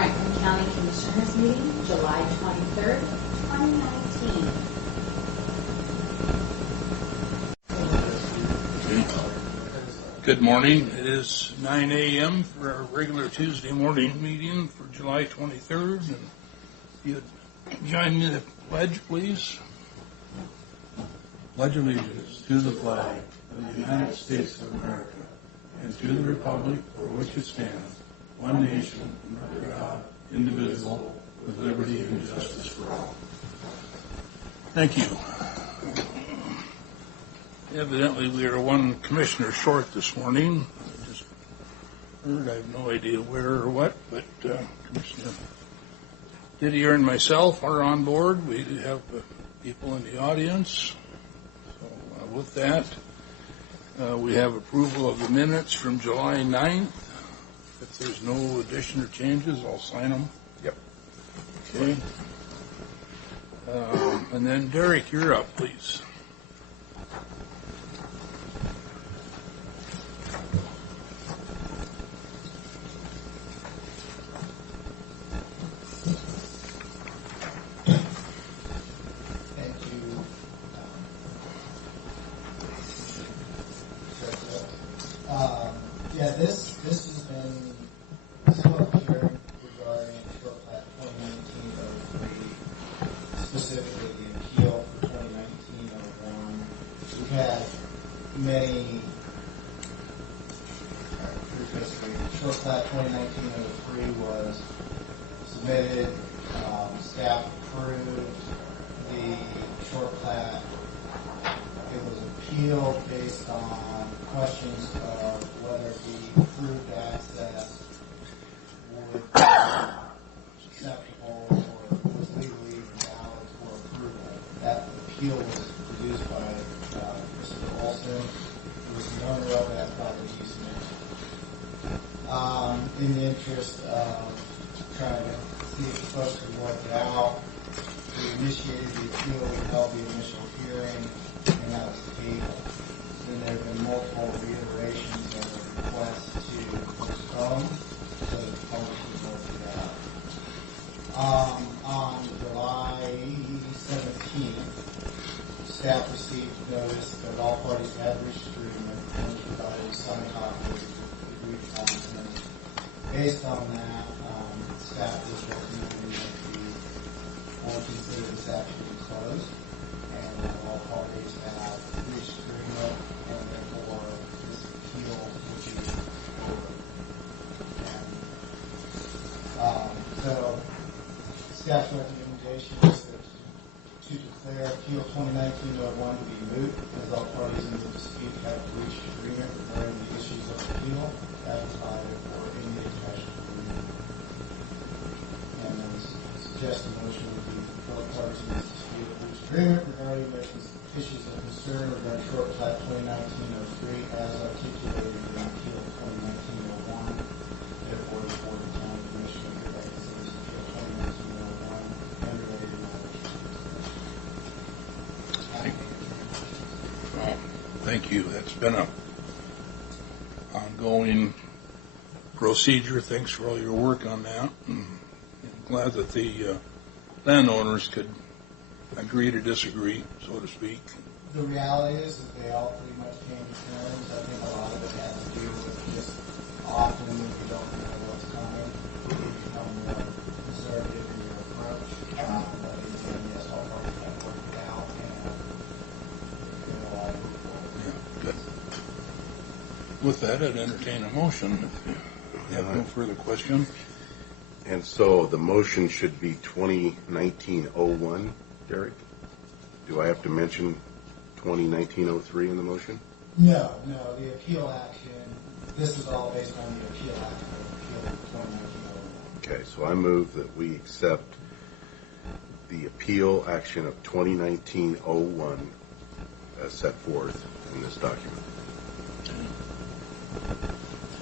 Franklin County Commissioners meeting, July 23rd, 2019. Good morning. It is 9 a.m. for our regular Tuesday morning meeting for July 23rd. And if you'd join me in the pledge, please. Pledge allegiance to the flag of the United States of America and to the republic for which it stands, one nation, under God, indivisible, with liberty and justice for all. Thank you. Evidently, we are one commissioner short this morning. I just heard, I have no idea where or what, but Commissioner Didier and myself are on board. We have people in the audience. So with that, we have approval of the minutes from July 9th. If there's no addition or changes, I'll sign them. Yep. Okay. And then Derek, you're up, please. This has been still hearing regarding Short Plat 2019-03, specifically the appeal for 2019-01. We've had many, Short Plat 2019-03 was submitted, staff approved the Short Plat. It was appealed based on questions of whether the approved access would be acceptable or was legally valid for approval. That appeal was produced by Christopher Olson, who was the owner of that property easement. In the interest of trying to see if folks could work it out, we initiated the appeal, we held the initial hearing, and that was tabled. Then there have been multiple reiterations of requests to postpone so that the public could work it out. On July 17th, staff received notice that all parties had reached agreement and provided a signed copy of the agreed content. Based on that, staff is recommending that the board consider this action to be closed, and that all parties have reached agreement, and therefore this appeal will be over. So staff's recommendation is that to declare appeal 2019-01 to be moot, as all parties in the dispute have reached agreement regarding the issues of appeal, advertised for any attached agreement. And then suggest a motion would be for all parties in the dispute have reached agreement regarding the issues of concern regarding Short Plat 2019-03 as articulated in appeal 2019-01. Therefore, the Board of County Commissioners hereby considers appeal 2019-01 and related matters. Thank you. That's been a ongoing procedure. Thanks for all your work on that. I'm glad that the landowners could agree to disagree, so to speak. The reality is that they all pretty much came to terms. I think a lot of it has to do with just often when you don't know what's coming, you become more conservative in your approach. But again, yes, all parties have worked it out, and there's been a lot of people. Yeah, good. With that, I'd entertain a motion. If you have no further question. And so the motion should be 2019-01, Derek? Do I have to mention 2019-03 in the motion? No, the appeal action, this is all based on the appeal action of appeal 2019-01. Okay, so I move that we accept the appeal action of 2019-01 as set forth in this document.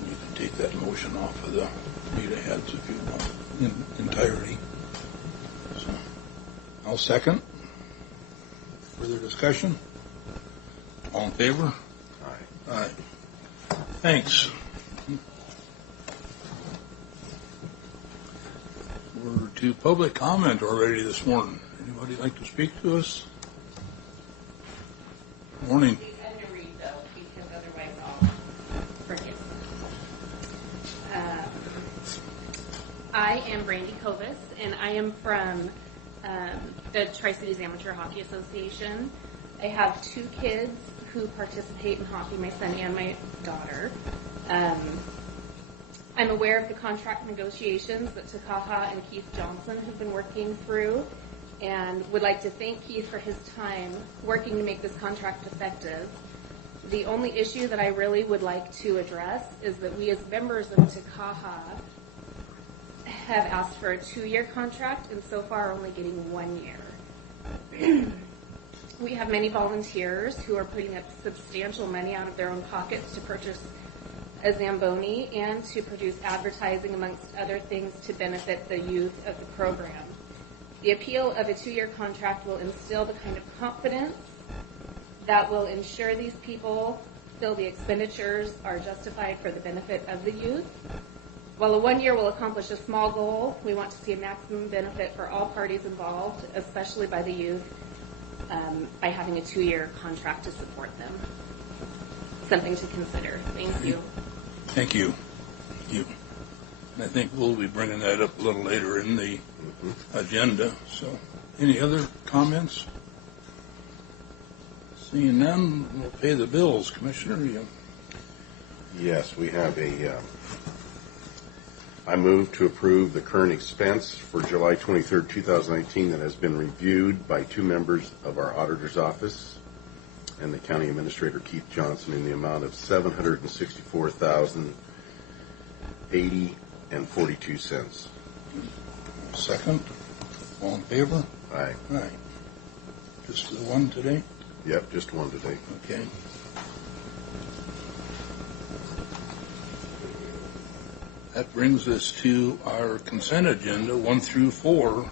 You can take that motion off of the read aheads if you want in entirety. So I'll second. Further discussion? All in favor? Aye. Aye. Thanks. to public comment already this morning. Anybody like to speak to us? Morning. I'm going to read though, because otherwise I'll forget. I am Brandy Kovas, and I am from the Tri-Cities Amateur Hockey Association. I have 2 kids who participate in hockey, my son and my daughter. I'm aware of the contract negotiations that Takaha and Keith Johnson have been working through, and would like to thank Keith for his time working to make this contract effective. The only issue that I really would like to address is that we as members of Takaha have asked for a 2-year contract and so far are only getting 1 year. We have many volunteers who are putting up substantial money out of their own pockets to purchase a Zamboni and to produce advertising, amongst other things, to benefit the youth of the program. The appeal of a 2-year contract will instill the kind of confidence that will ensure these people feel the expenditures are justified for the benefit of the youth. While a 1 year will accomplish a small goal, we want to see a maximum benefit for all parties involved, especially by the youth, by having a 2-year contract to support them. Something to consider. Thank you. Thank you. And I think we'll be bringing that up a little later in the agenda. So, any other comments? Seeing none, we'll pay the bills. Commissioner, Yes, we have I move to approve the current expense for July 23rd, 2019 that has been reviewed by 2 members of our auditor's office and the county administrator, Keith Johnson, in the amount of $764,080.42. second. All in favor? Aye. Aye. Just the one today? Yep, just one today. Okay. That brings us to our consent agenda, 1 through 4.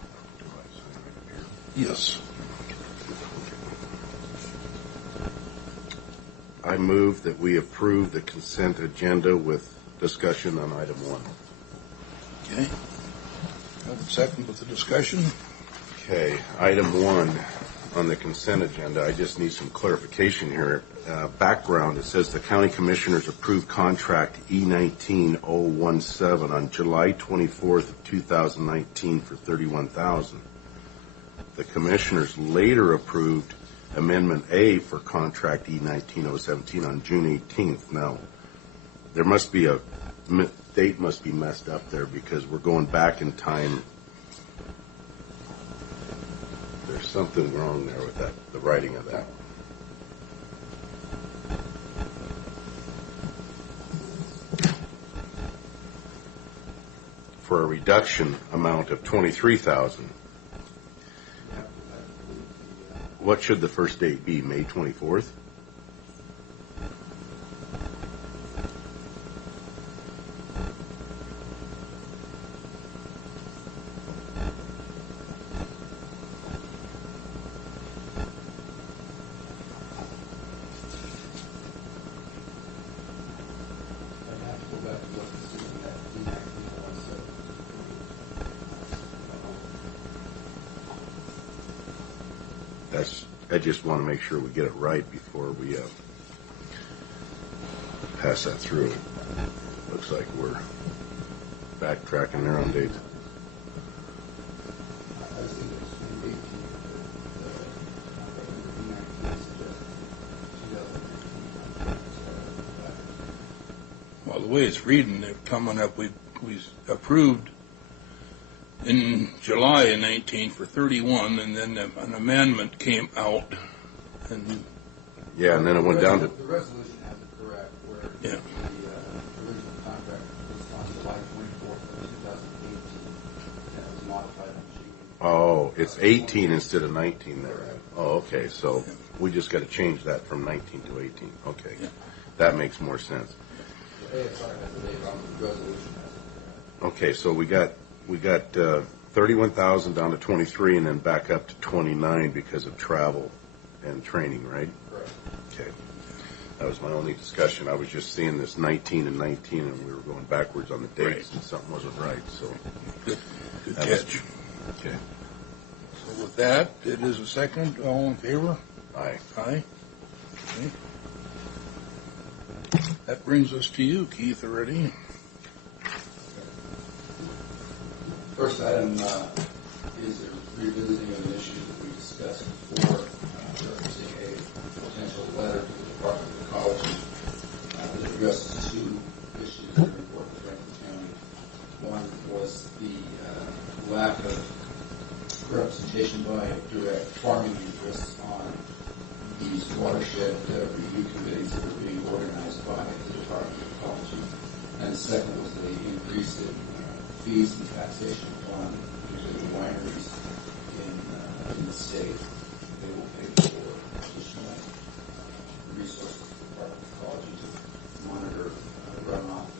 Yes. I move that we approve the consent agenda with discussion on item 1. Okay. Have a second with the discussion. Okay, item 1 on the consent agenda. I just need some clarification here. Background, it says the county commissioners approved contract E19017 on July 24th of 2019 for $31,000. The commissioners later approved Amendment A for contract E19017 on June 18th. Now, there must be date must be messed up there because we're going back in time. There's something wrong there with that, the writing of that. For a reduction amount of $23,000. What should the first date be? May 24th? I just want to make sure we get it right before we pass that through. Looks like we're backtracking there on dates. Well, the way it's reading, they're coming up, we approved in July of 19 for 31, and then an amendment came out, and yeah, and then it went down to The resolution has it correct, where the original contract was on July 24th of 2018, and it was modified on June. Oh, it's 18 instead of 19 there. Oh, okay, so we just got to change that from 19 to 18. Okay, that makes more sense. The ASR has the date on the resolution has it correct. Okay, so we got 31,000 down to 23, and then back up to 29 because of travel and training, right? Correct. Okay. That was my only discussion. I was just seeing this 19 and 19, and we were going backwards on the dates, and something wasn't right. So good that was catch. Okay. So with that, it is a second. All in favor? Aye. Aye. Okay. That brings us to you, Keith, already. First item is a revisiting of an issue that we discussed before, referencing a potential letter to the Department of Ecology that addresses two issues that are important to Franklin County. One was the lack of representation by direct farming interests on these watershed review committees that are being organized by the Department of Ecology. And the second was the increase in fees and taxation upon particularly wineries in the state. They will pay for additional resources for the Department of Ecology to monitor runoff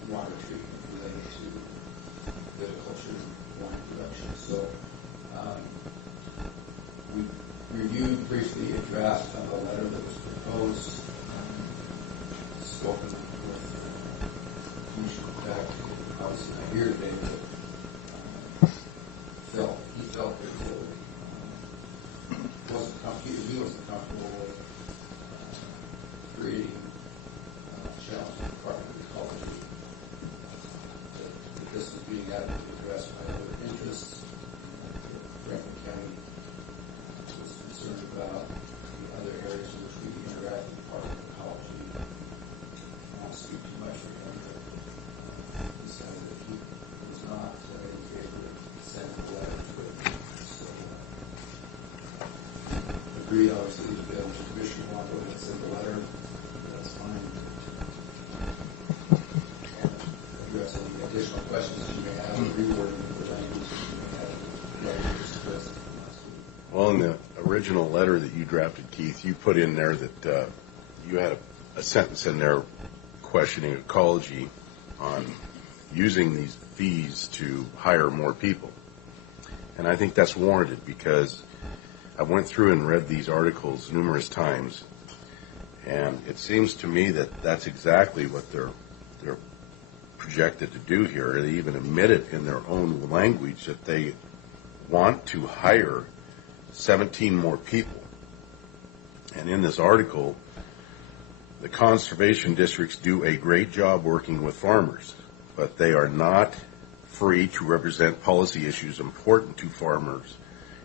and water treatment related to viticulture and wine production. So we reviewed briefly a draft of a letter that was proposed, spoken with Commissioner Beck. Obviously not here today, but he felt that he wasn't comfortable with creating a challenge to the Department of Ecology. That this was being adequately addressed by other interests. Franklin County was concerned about the other areas in which we interact with the Department of Ecology. I won't speak too much for him, but decided that he was not in favor of sending a letter to it. So, agreed, obviously, if the Commissioner wanted to go ahead and send a letter, that's fine. And address any additional questions that you may have, rewording the language that you may have, like you expressed last week. Well, in the original letter that you drafted, Keith, you put in there that you had a sentence in there questioning ecology on using these fees to hire more people. And I think that's warranted because I went through and read these articles numerous times, and it seems to me that that's exactly what they're projected to do here. They even admit it in their own language that they want to hire 17 more people. And in this article, the conservation districts do a great job working with farmers, but they are not free to represent policy issues important to farmers,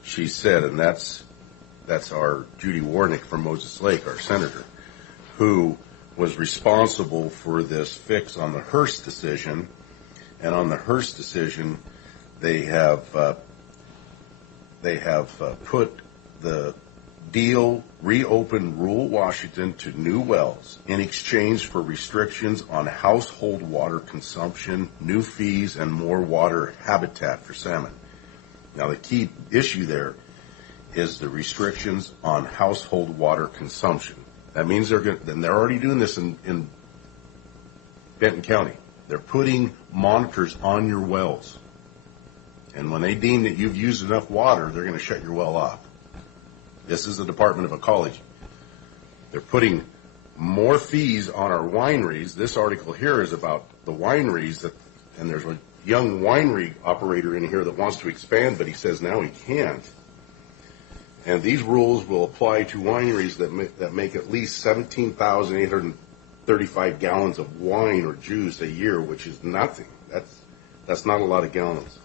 she said. And that's our Judy Warnick from Moses Lake, our senator, who was responsible for this fix on the Hearst decision. And on the Hearst decision, they have put the deal reopened rural Washington to new wells in exchange for restrictions on household water consumption, new fees, and more water habitat for salmon. Now, the key issue there is the restrictions on household water consumption. That means they're already doing this in Benton County. They're putting monitors on your wells. And when they deem that you've used enough water, they're going to shut your well off. This is the Department of Ecology. They're putting more fees on our wineries. This article here is about the wineries, and there's a young winery operator in here that wants to expand, but he says now he can't. And these rules will apply to wineries that make at least 17,835 gallons of wine or juice a year, which is nothing. That's not a lot of gallons.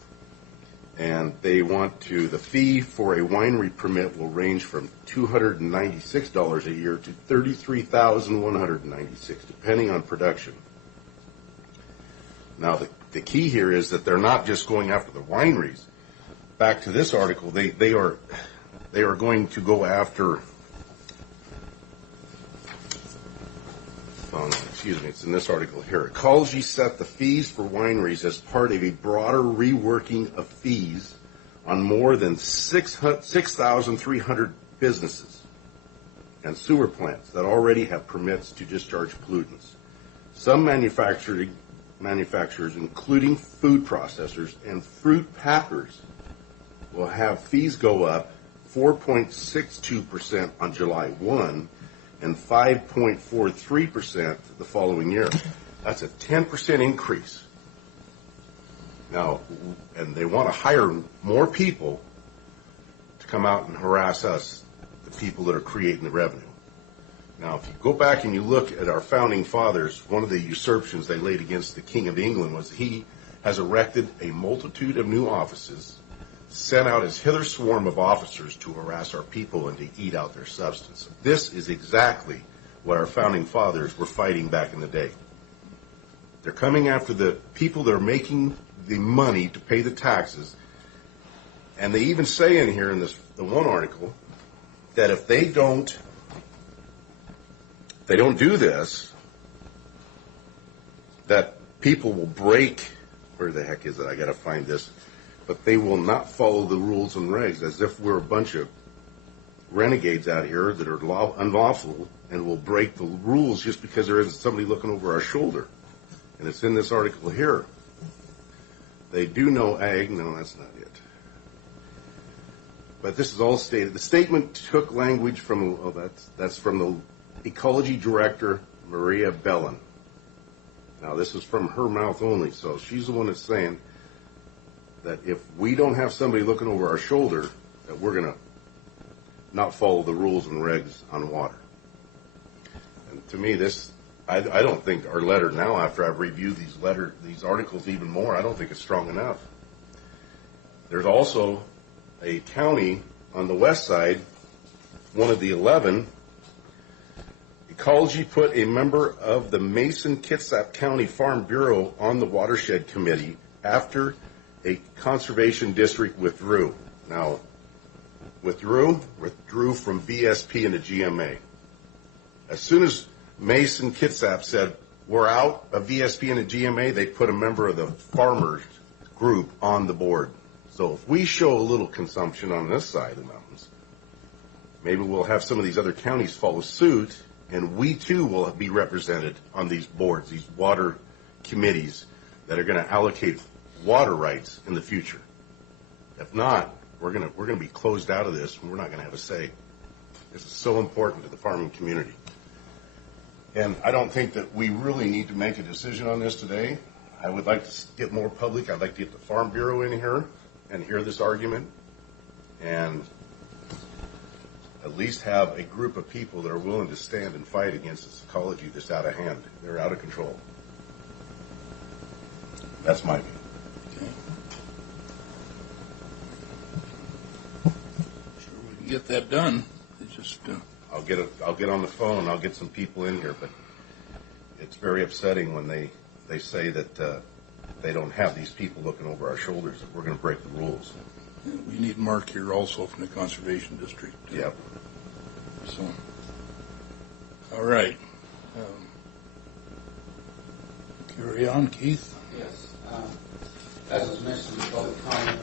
And they want the fee for a winery permit will range from $296 a year to $33,196, depending on production. Now, the key here is that they're not just going after the wineries. Back to this article, they are going to go after, it's in this article here. Ecology set the fees for wineries as part of a broader reworking of fees on more than 6,300 businesses and sewer plants that already have permits to discharge pollutants. Some manufacturers, including food processors and fruit packers, will have fees go up 4.62% on July 1 and 5.43% the following year. That's a 10% increase. Now, and they want to hire more people to come out and harass us, the people that are creating the revenue. Now, if you go back and you look at our founding fathers, one of the usurpations they laid against the King of England was he has erected a multitude of new offices, sent out his hither swarm of officers to harass our people and to eat out their substance. This is exactly what our founding fathers were fighting back in the day. They're coming after the people that are making the money to pay the taxes, and they even say in here in this the one article that if they don't do this, that people will break. Where the heck is it? I got to find this. But they will not follow the rules and regs, as if we're a bunch of renegades out here that are unlawful and will break the rules just because there isn't somebody looking over our shoulder. And it's in this article here. They do know ag. No, that's not it. But this is all stated. The statement took language from, that's from the Ecology Director, Maria Bellin. Now, this is from her mouth only, so she's the one that's saying that if we don't have somebody looking over our shoulder, that we're going to not follow the rules and regs on water. And to me, this, I don't think our letter now, after I've reviewed these articles even more, I don't think it's strong enough. There's also a county on the west side, one of the 11, Ecology put a member of the Mason-Kitsap County Farm Bureau on the Watershed Committee after a conservation district withdrew. Now, withdrew from BSP into GMA. As soon as Mason-Kitsap said, we're out of VSP into GMA, they put a member of the farmers group on the board. So if we show a little consumption on this side of the mountains, maybe we'll have some of these other counties follow suit, and we too will be represented on these boards, these water committees that are going to allocate water rights in the future. If not, we're going to be closed out of this, and we're not going to have a say. This is so important to the farming community. And I don't think that we really need to make a decision on this today. I would like to get more public. I'd like to get the Farm Bureau in here and hear this argument, and at least have a group of people that are willing to stand and fight against this ecology that's out of hand. They're out of control. That's my view. Okay. Sure, we can get that done. It's just I'll get on the phone. I'll get some people in here, but it's very upsetting when they say that they don't have these people looking over our shoulders, that we're going to break the rules. we need Mark here also from the Conservation District. Yep. So, all right. Carry on, Keith. Yes. As was mentioned in the public comment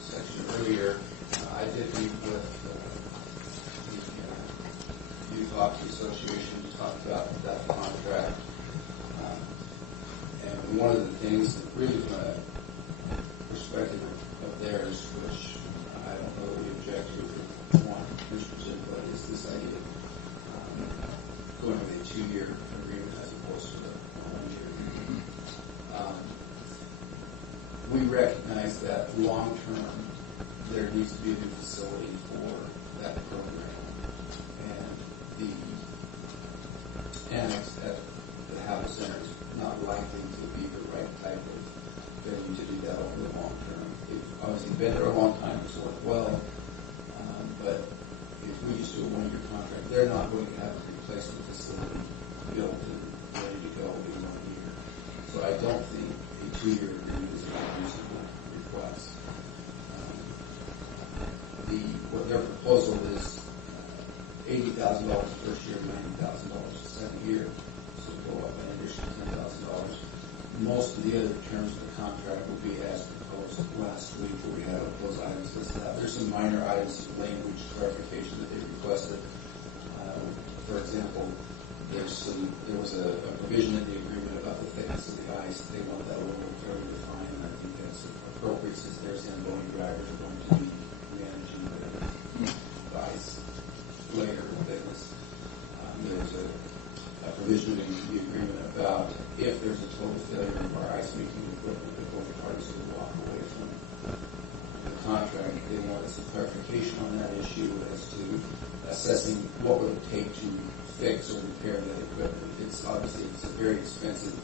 section earlier, I did meet with the Youth Hockey Association to talk about that contract. And one of the things that really from a perspective of theirs, which I don't really object to or want Commissioner's input, is this idea of going with a 2-year agreement as opposed to a 1-year agreement. We recognize that long term there needs to be a new facility for that program, and the annex at the Howard Center is not likely to be the right type of venue to do that over the long term. It's obviously been there a long time, it's worked well, but if we just do a 1-year contract, they're not going to have a replacement facility built and ready to go in 1 year. So I don't think a 2-year agreement is a reasonable request. What their proposal is $80,000 the first year, $90,000 the second year, so go up an additional $10,000. Most of the other terms of the contract will be as proposed last week, where we had those items listed out. There's some minor items of language clarification that they requested. For example, there was a provision in the agreement about the thickness of the ice. They want that a little more clearly defined, and I think that's appropriate since their Zamboni drivers are going to be managing the ice layer and thickness. There was a provision in the agreement about if there's a total failure of our ice making equipment, that both parties clarification on that issue as to assessing what would it take to fix or repair that equipment. It's obviously it's a very expensive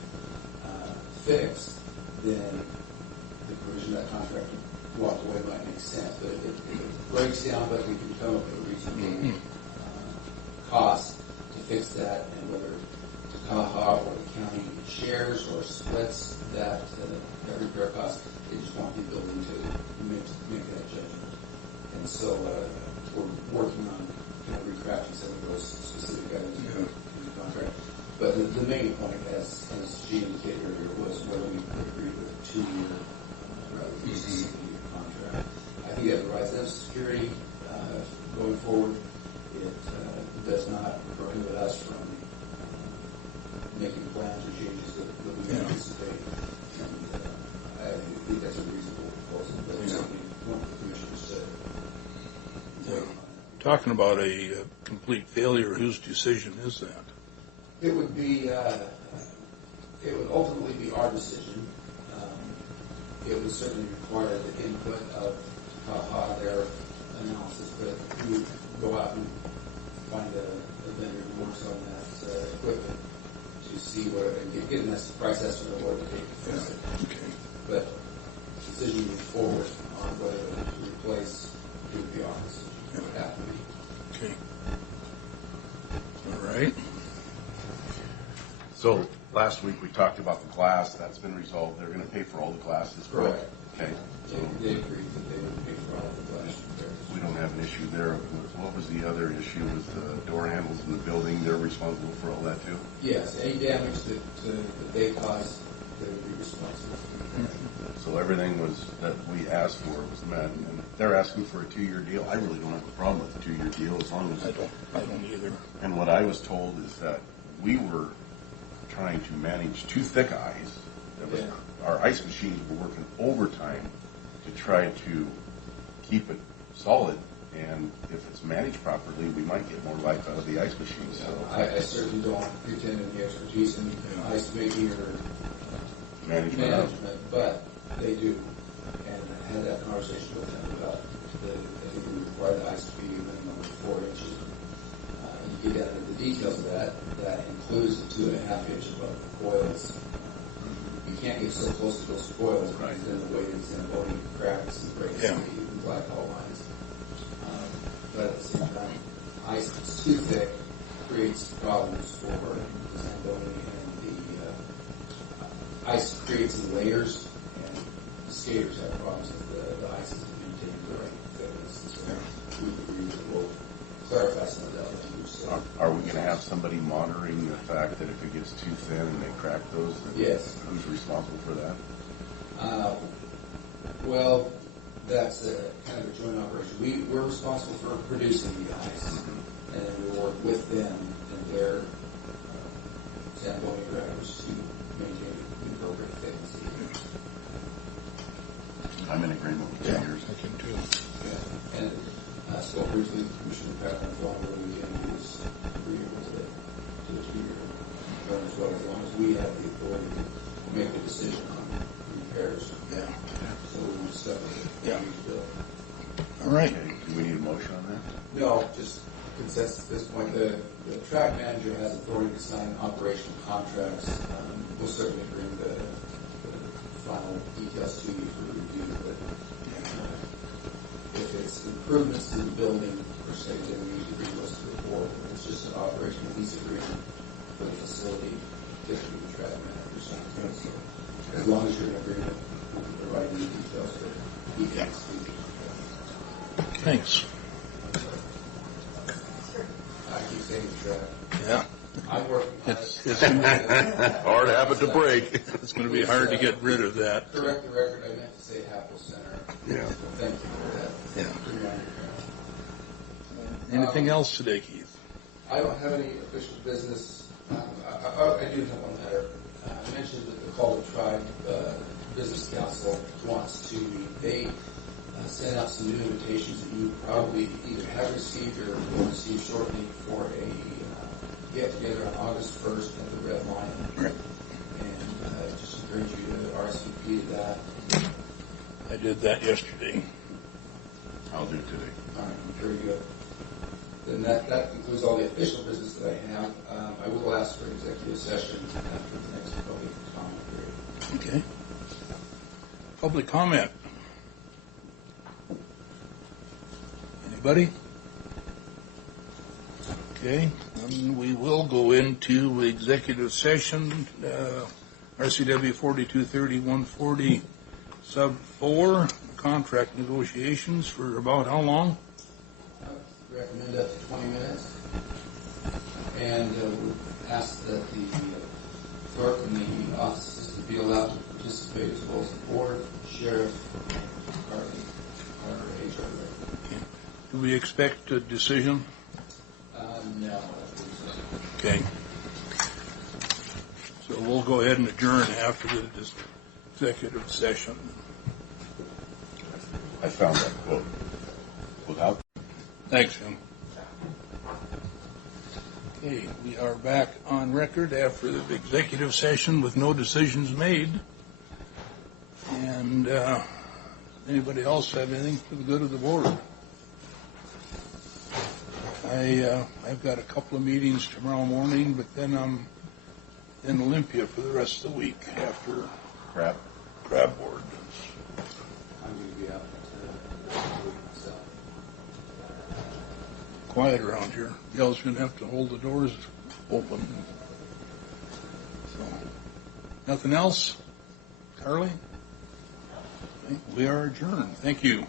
fix, then the provision of that contract walk away might make sense. But if it breaks down, but we can come up with a reasonable cost to fix that, and whether Takaha or the county shares or splits that repair cost, they just want the ability to make that judgment. And so we're working on kind of recrafting some of those specific items in the contract. But the main point, as Gene indicated earlier, was whether we could agree with a 2-year rather than just a single-year contract. I think that provides them security going forward. It does not prohibit us from making plans or changes that we anticipate. And I think that's a reasonable proposal. But certainly one of the commissioners said. Talking about a complete failure, whose decision is that? It would be, it would ultimately be our decision. It would certainly require the input of their analysis, but we would go out and find a vendor who works on that equipment to see what, and get a price estimate of what it would take to fix it. Okay. But the decision moving forward on whether to replace it would be our decision. It would have to be. Okay. All right. So last week we talked about the glass. That's been resolved. They're going to pay for all the glasses, correct? Okay. So They agreed that they would pay for all the glass repairs. we don't have an issue there. What was the other issue with the door handles in the building? They're responsible for all that too? Yes, any damage that they caused, they would be responsible for. So everything was that we asked for was met, and they're asking for a 2-year deal. I really don't have a problem with a 2-year deal as long as I don't either. And what I was told is that we were trying to manage 2 thick eyes. Our ice machines were working overtime to try to keep it solid, and if it's managed properly, we might get more life out of the ice machines. So I certainly don't pretend any expertise in ice making or management. but they do. And I had that conversation with them about I think we require the ice to be a minimum of 4 inches. You get down into the details of that. That includes the 2.5 inch above the coils. You can't get so close to those coils because then the weight is in bony cracks and breaks the glycol lines. But at the same time, ice that's too thick creates problems for the Zamboni, and the ice creates in layers, and the skaters have problems if the ice isn't maintaining the right thickness. And so we agree that we'll clarify some of that language. So. Are we going to have somebody monitoring the fact that if it gets too thin and they crack those? Yes. Who's responsible for that? Well, that's kind of a joint operation. We're responsible for producing the ice, and then we work with them and their Zamboni drivers to maintain the appropriate thickness. I'm in agreement with 2 years. I can too. Yeah. And I spoke briefly with Commissioner Patrick on the weekend, who was agreeable to the 2-year term as well, as long as we have the authority to make the decision on repairs. Yeah. So we're stuck with it. Yeah. Bill. All right. Okay. Do we need a motion on that? No, just consensus at this point. The track manager has authority to sign operational contracts. We'll certainly bring the final details to you for review, but if it's improvements to the building per se, then we need to bring those to the board. If it's just an operational lease agreement for the facility, typically the track manager signs. So as long as you're in agreement, we can provide you details that he can speak. Thanks. I keep saying track. Yeah. I'm working on It's Hard habit to break. it's going to be hard to get rid of that. Correct the record, I meant to say Happel Center. Yeah. So thank you for that. Yeah. Yeah. Anything else today, Keith? I don't have any official business. I do have one matter. I mentioned that the Calder Tribe Business Council wants to meet. They sent out some new invitations that you probably either have received or will receive shortly for a get-together on August 1st at the Red Lion. Right. And just encourage you to RSVP to that. I did that yesterday. I'll do it today. All right, very good. Then that concludes all the official business that I have. I will ask for executive session after the next public comment period. Okay. Public comment. Anybody? Okay, then we will go into executive session, RCW 4230-140 sub 4, contract negotiations for about how long? Recommend up to 20 minutes. And we ask that the clerk and the offices to be allowed to participate as well as the board, sheriff, department, or HR director. Do we expect a decision? No, I think so. Okay. So we'll go ahead and adjourn after the executive session. I found that quote. Without Thanks, Jim. Okay, we are back on record after the executive session with no decisions made. And anybody else have anything for the good of the board? I've got a couple of meetings tomorrow morning, but then I'm in Olympia for the rest of the week after crap. crab board. I'm going to be out myself. Quiet around here. Y'all's going to have to hold the doors open. So, nothing else? Carly? Okay, we are adjourned. Thank you.